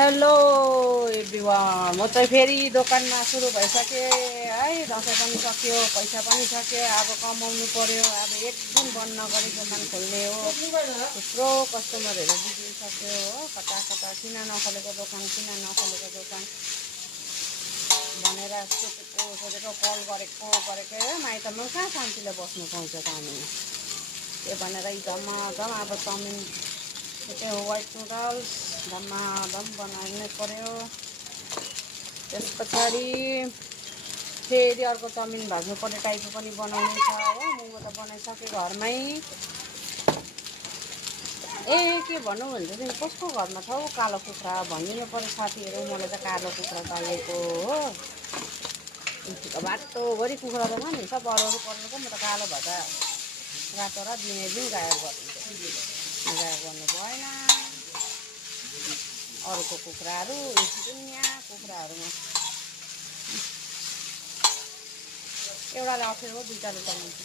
Hello everyone, म चाहिँ फेरि दोकानमा सुरु भइसकेँ है। दसैँ पनि सक्यो, पैसा पनि सक्यो, अब कमाउनु पर्यो। अब एक दिन बन्द नगरी दोकान खोल्ने हो। थुप्रो कस्टमरहरू बिग्रिसक्यो हो। कता कता किन नखोलेको दोकान, किन नखोलेको दोकान भनेर सोधेको कल गरेको माइतमा कहाँ शान्तिले बस्नु पाउँछ त हामी। त्यो भनेर धमाधम अब चाउमिन त्यो व्हाइट नुडल्स धमाधम बनाउनु पर्यो। त्यस पछाडि फेरि अर्को चाउमिन भाज्नु पर्ने टाइपको पनि बनाउनु छ हो। मोमो त बनाइसकेँ घरमै। के भनौँ भने चाहिँ कसको घरमा छ हौ कालो कुखुरा भनिदिनु पर्यो साथीहरू। मलाई त कालो कुखुरा चाहिएको हो। बाटोभरि कुखुरा त नि सब अरू पर्नुको म त कालो भएर रातो र दिने दिन गायब गरिदिन्छु। गायब गर्नु भएन। अरूको कुखुराहरू दुनियाँ कुखुराहरूमा एउटाले अप्ठ्यारो हो, दुईवटाले चलाउँछु।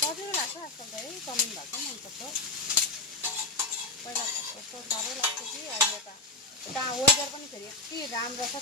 सजिलो लाग्छ आजकल त है, चाउमिन भएको मनपर्छ। पहिला कस्तो साह्रो लाग्थ्यो कि अहिले त यता वेदर पनि फेरि यति राम्रो छ।